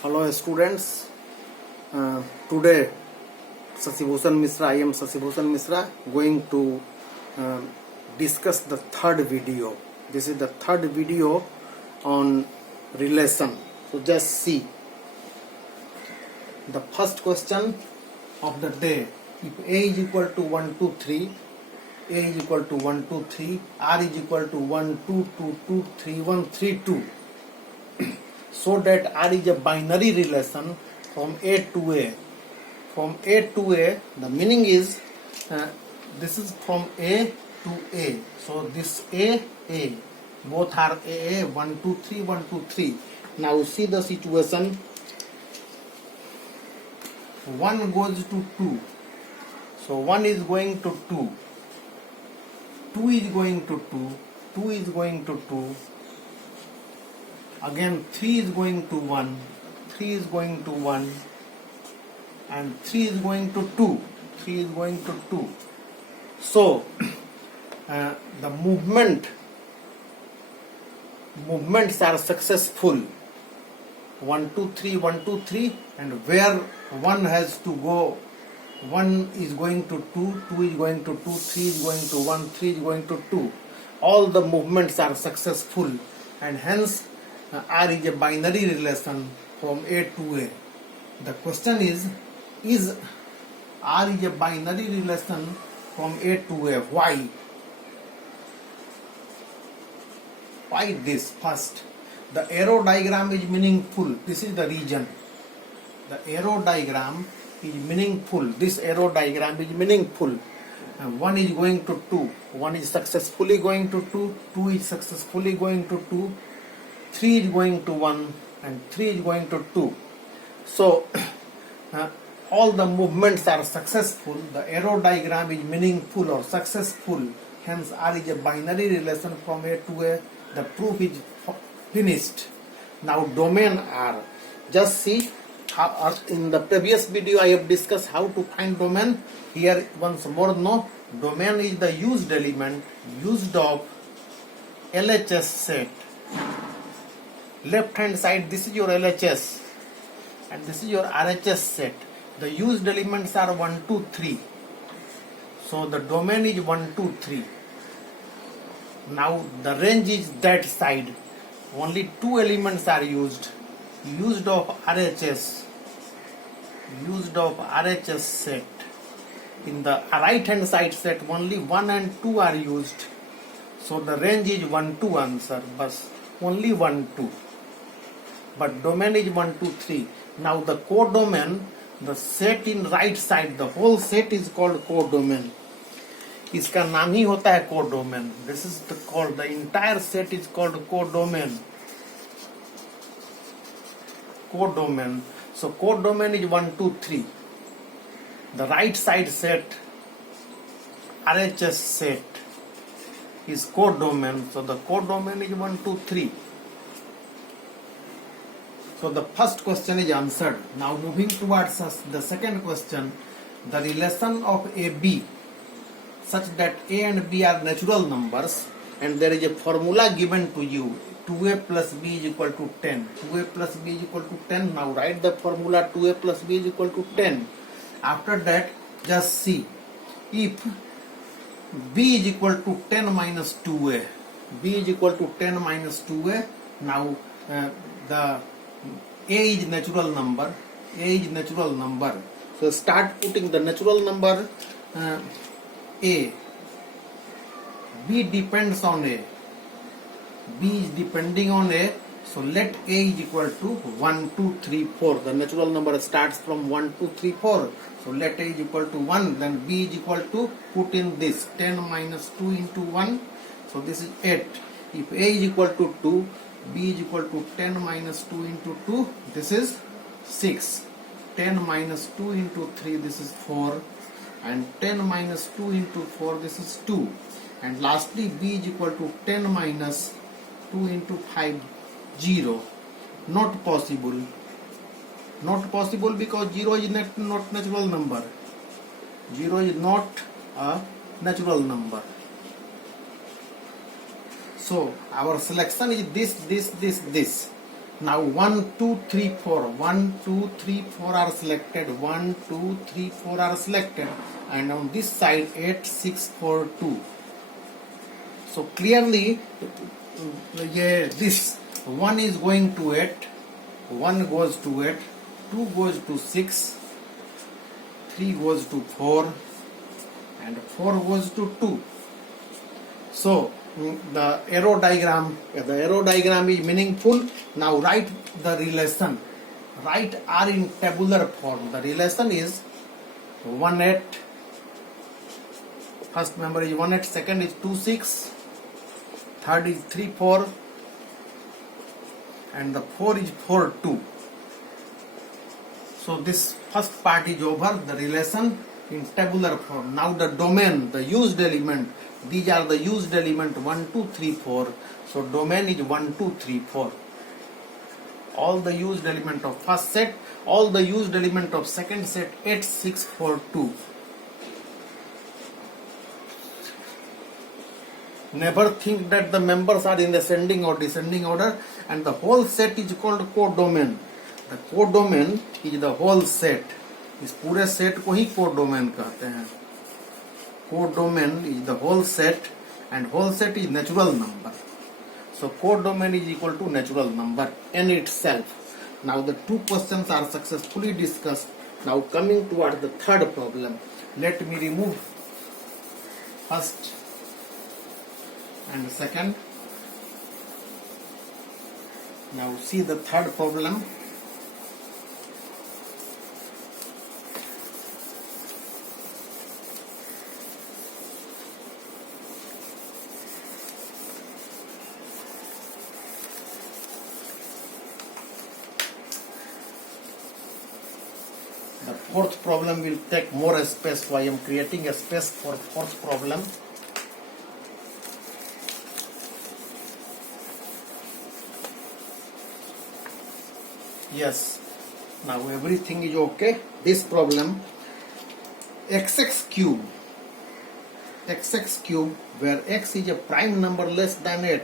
Hello students, today Sasibhushan Misra, I am Sasibhushan Misra going to discuss the third video. This is the third video on relation. So just see the first question of the day. If A is equal to 1, 2, 3, A is equal to 1, 2, 3, R is equal to 1, 2, 2, 2, 3, 1, 3, 2. So that R is a binary relation from A to A. From A to A, the meaning is this is from A to A. So this A, both are A, 1, 2, 3, 1, 2, 3. Now see the situation. 1 goes to 2. So 1 is going to 2. 2 is going to 2. 2 is going to 2. Again 3 is going to 1, 3 is going to 1, and 3 is going to 2, 3 is going to 2. So the movements are successful. 1, 2, 3, 1, 2, 3, and where 1 has to go, 1 is going to 2, 2 is going to 2, 3 is going to 1, 3 is going to 2. All the movements are successful, and hence R is a binary relation from A to A. The question is R is a binary relation from A to A? Why? Why this? First, the arrow diagram is meaningful. This is the reason. The arrow diagram is meaningful. This arrow diagram is meaningful. And 1 is going to 2. 1 is successfully going to 2. 2 is successfully going to 2. 3 is going to 1 and 3 is going to 2. So all the movements are successful. The arrow diagram is meaningful or successful. Hence R is a binary relation from A to A. The proof is finished. Now domain R. Just see how in the previous video I have discussed how to find domain. Here once more know. Domain is the used element used of LHS set. Left hand side, this is your LHS and this is your RHS set. The used elements are 1, 2, 3. So the domain is 1, 2, 3. Now the range is that side. Only 2 elements are used. Used of RHS set. In the right hand side set, only 1 and 2 are used. So the range is 1, 2 answer, but only 1, 2. But domain is 1, 2, 3. Now the codomain, the set in right side, the whole set is called codomain. इसका नाम ही होता है codomain. This is called, the entire set is called codomain. Codomain. So codomain is 1, 2, 3. The right side set, RHS set, is codomain. So the codomain is 1, 2, 3. So the first question is answered. Now moving towards the second question, the relation of AB such that A and B are natural numbers, and there is a formula given to you. 2A plus B is equal to 10. 2A plus B is equal to 10. Now write the formula 2A plus B is equal to 10. After that, just see. If B is equal to 10 minus 2A, B is equal to 10 minus 2A, now the A is natural number. A is natural number. So start putting the natural number A. B depends on A. B is depending on A. So let A is equal to 1, 2, 3, 4. The natural number starts from 1, 2, 3, 4. So let A is equal to 1. Then B is equal to, put in this 10 minus 2 into 1. So this is 8. If A is equal to 2, B is equal to 10 minus 2 into 2. This is 6. 10 minus 2 into 3. This is 4. And 10 minus 2 into 4. This is 2. And lastly, B is equal to 10 minus 2 into 5. 0. Not possible. Not possible because 0 is not natural number. 0 is not a natural number. So our selection is this. Now 1, 2, 3, 4. 1, 2, 3, 4 are selected. 1, 2, 3, 4 are selected. And on this side 8, 6, 4, 2. So clearly this 1 is going to 8. 1 goes to 8. 2 goes to 6. 3 goes to 4. And 4 goes to 2. So the arrow diagram is meaningful. Now write the relation. Write R in tabular form. The relation is 1 8. First member is 1 8. Second is 2 6. Third is 3 4. And the 4 is 4 2. So this first part is over. The relation in tabular form. Now the domain, the used element. These are the used element 1 2 3 4. So domain is 1 2 3 4. All the used element of first set, all the used element of second set 8 6 4 2. Never think that the members are in ascending or descending order, and the whole set is called codomain. The codomain is the whole set. इस पूरे set को ही codomain कहते हैं. Codomain is the whole set, and whole set is natural number. So codomain is equal to natural number n itself. Now the two questions are successfully discussed. Now coming toward the third problem. Let me remove first and second. Now see the third problem. The fourth problem will take more space, so I am creating a space for fourth problem. Yes, now everything is okay. This problem, xx cube, where x is a prime number less than 8.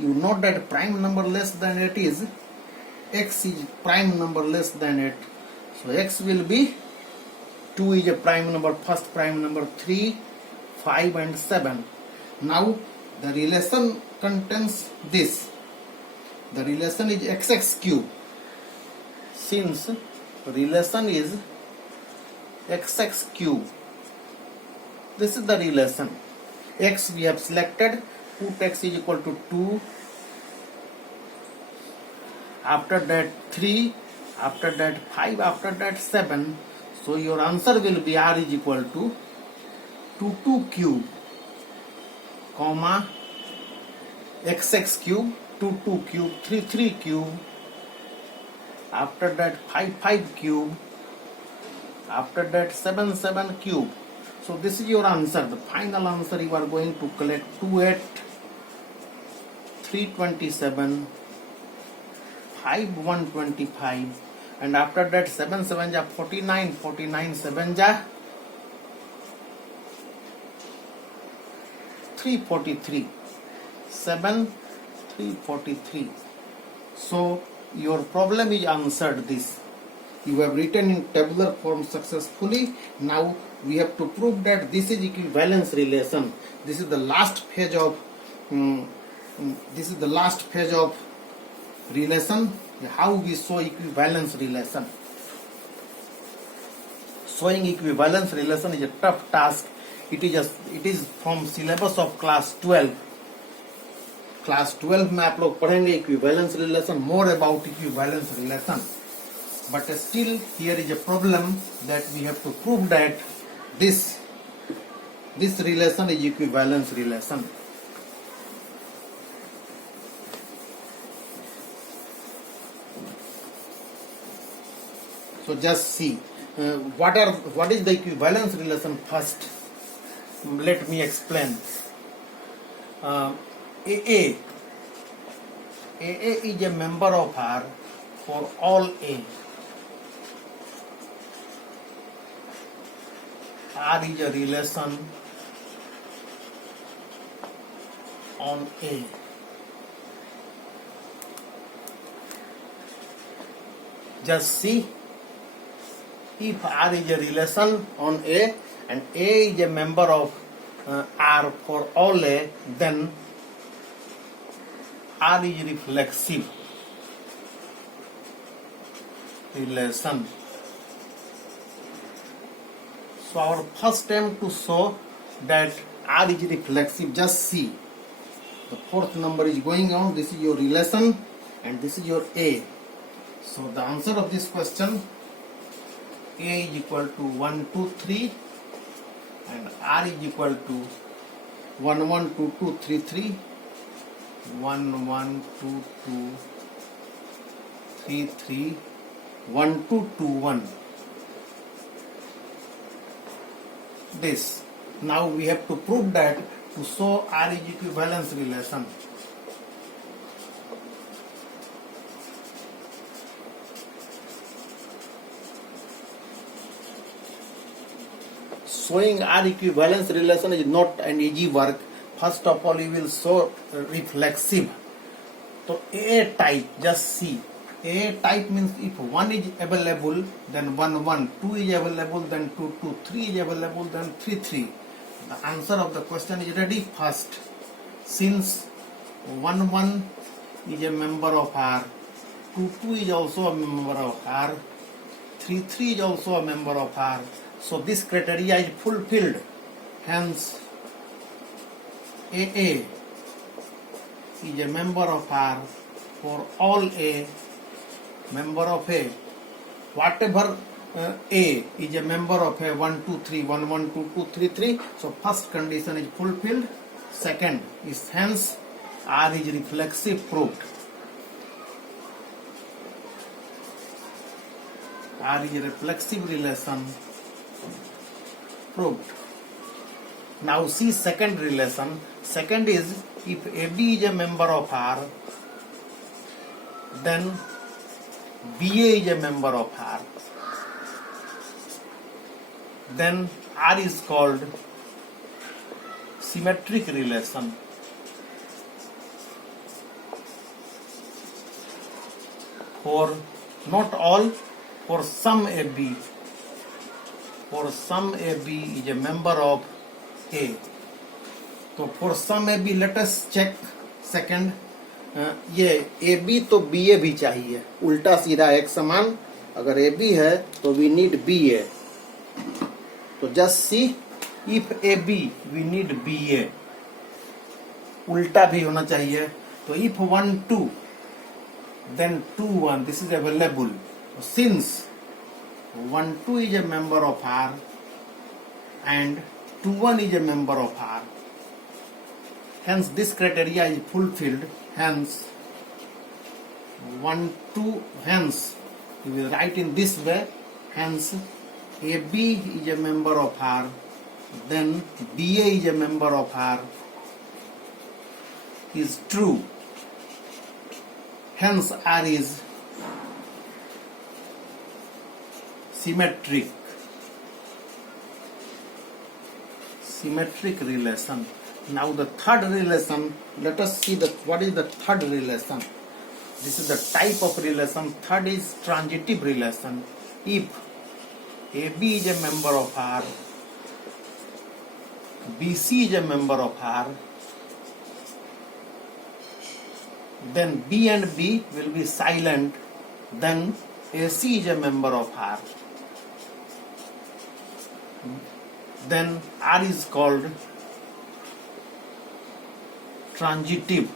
You know that prime number less than 8 is x is prime number less than 8. So x will be 2 is a prime number, first prime number 3, 5 and 7. Now the relation contains this. The relation is xx cube. Since relation is xx cube, this is the relation. X we have selected, put x is equal to 2, after that 3, after that 5, after that 7. So your answer will be R is equal to 2 cube, comma xx cube, 2 cube, 3 cube, after that 5 cube, after that 7 cube. So this is your answer. The final answer you are going to collect 2 8, 327, 5 125, and after that 7 7 ja 49, 49 7 ja 343, 7 343. So your problem is answered. This you have written in tabular form successfully. Now we have to prove that this is equivalence relation. This is the last phase of relation. How we show equivalence relation. Showing equivalence relation is a tough task. It is from syllabus of class 12. Class 12 में आप लोग पढ़ेंगे equivalence relation, more about equivalence relation. But still here is a problem that we have to prove that this relation is equivalence relation. So just see what is the equivalence relation first. Let me explain. AA is a member of R for all A. R is a relation on A. Just see, if R is a relation on A and A is a member of R for all A, then R is reflexive relation. So our first aim to show that R is reflexive, just see. The fourth number is going on, this is your relation and this is your A. So the answer of this question, A is equal to 1, 2, 3 and R is equal to 1, 1, 2, 2, 3, 3, 1, 1, 2, 2, 3, 3, 1, 2, 2, 1. This. Now we have to prove that to show R is equivalence relation. Showing R equivalence relation is not an easy work. First of all, you will show reflexive. So A type, just see. A type means if 1 is available, then 1, 1, 2 is available, then 2, 2, 3 is available, then 3, 3. The answer of the question is ready first. Since 1, 1 is a member of R, 2, 2 is also a member of R, 3, 3 is also a member of R. So this criteria is fulfilled. Hence, AA is a member of R for all A, member of A. Whatever A is a member of A, 1, 2, 3, 1, 1, 2, 2, 3, 3. So first condition is fulfilled. Second is hence R is reflexive, proved. R is a reflexive relation, proved. Now see second relation. Second is if AB is a member of R, then BA is a member of R. Then R is called symmetric relation. For not all, for some AB. For some AB is a member of A. So for some AB, let us check second. ये AB तो BA भी चाहिए, उल्टा सीधा एक समान. अगर AB है तो we need BA. तो just see, if AB we need BA. उल्टा भी होना चाहिए. तो if 1, 2, then 2, 1, this is available. Since 1, 2 is a member of R and 2, 1 is a member of R, hence this criteria is fulfilled. Hence 1, 2, hence we will write in this way. Hence AB is a member of R, then BA is a member of R, is true. Hence R is symmetric. Symmetric relation. Now the third relation, let us see what is the third relation. This is the type of relation. Third is transitive relation. If AB is a member of R, BC is a member of R, then B and B will be silent, then AC is a member of R. Then R is called transitive.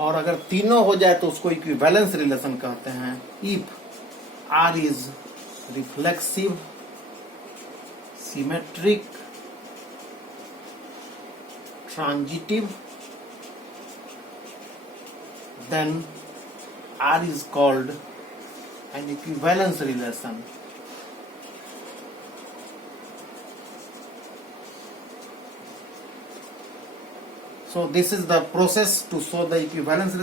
और अगर तीनों हो जाए तो उसको equivalence relation कहते हैं. If R is reflexive, symmetric, transitive, then R is called an equivalence relation. So this is the process to show the equivalence.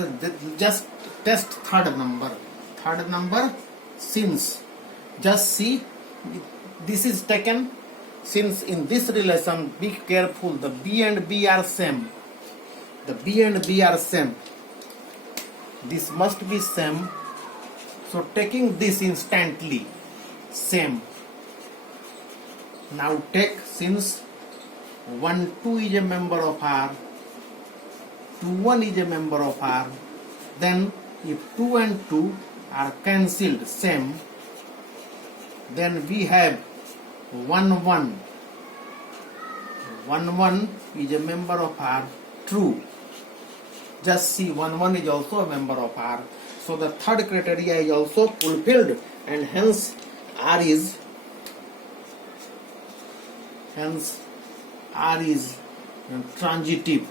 Just test third number. Third number, since, just see, this is taken. Since in this relation, be careful, the B and B are same. The B and B are same. This must be same. So taking this instantly, same. Now take, since 1, 2 is a member of R, 2, 1 is a member of R, then if 2 and 2 are cancelled, same, then we have 1, 1. 1, 1 is a member of R, true. Just see, 1, 1 is also a member of R. So the third criteria is also fulfilled, and hence R is transitive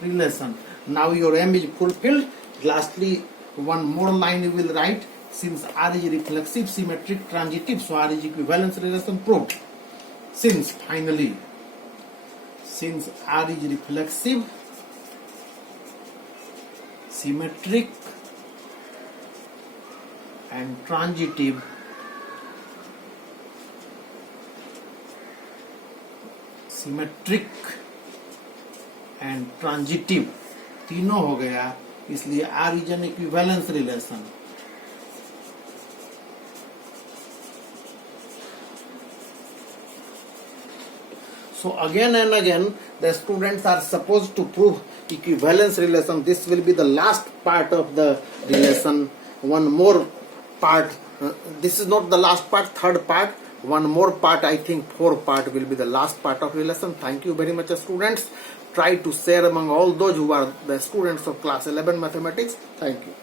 relation. Now your M is fulfilled. Lastly, one more line you will write. Since R is reflexive, symmetric, transitive, so R is equivalence relation proved. Since finally, since R is reflexive, symmetric and transitive, तीनों हो गया, इसलिए R is an equivalence relation. So again and again the students are supposed to prove equivalence relation. This will be the last part of the relation. One more part, this is not the last part, third part. One more part, I think 4th part will be the last part of relation. Thank you very much, students. Try to share among all those who are the students of class 11 mathematics. Thank you.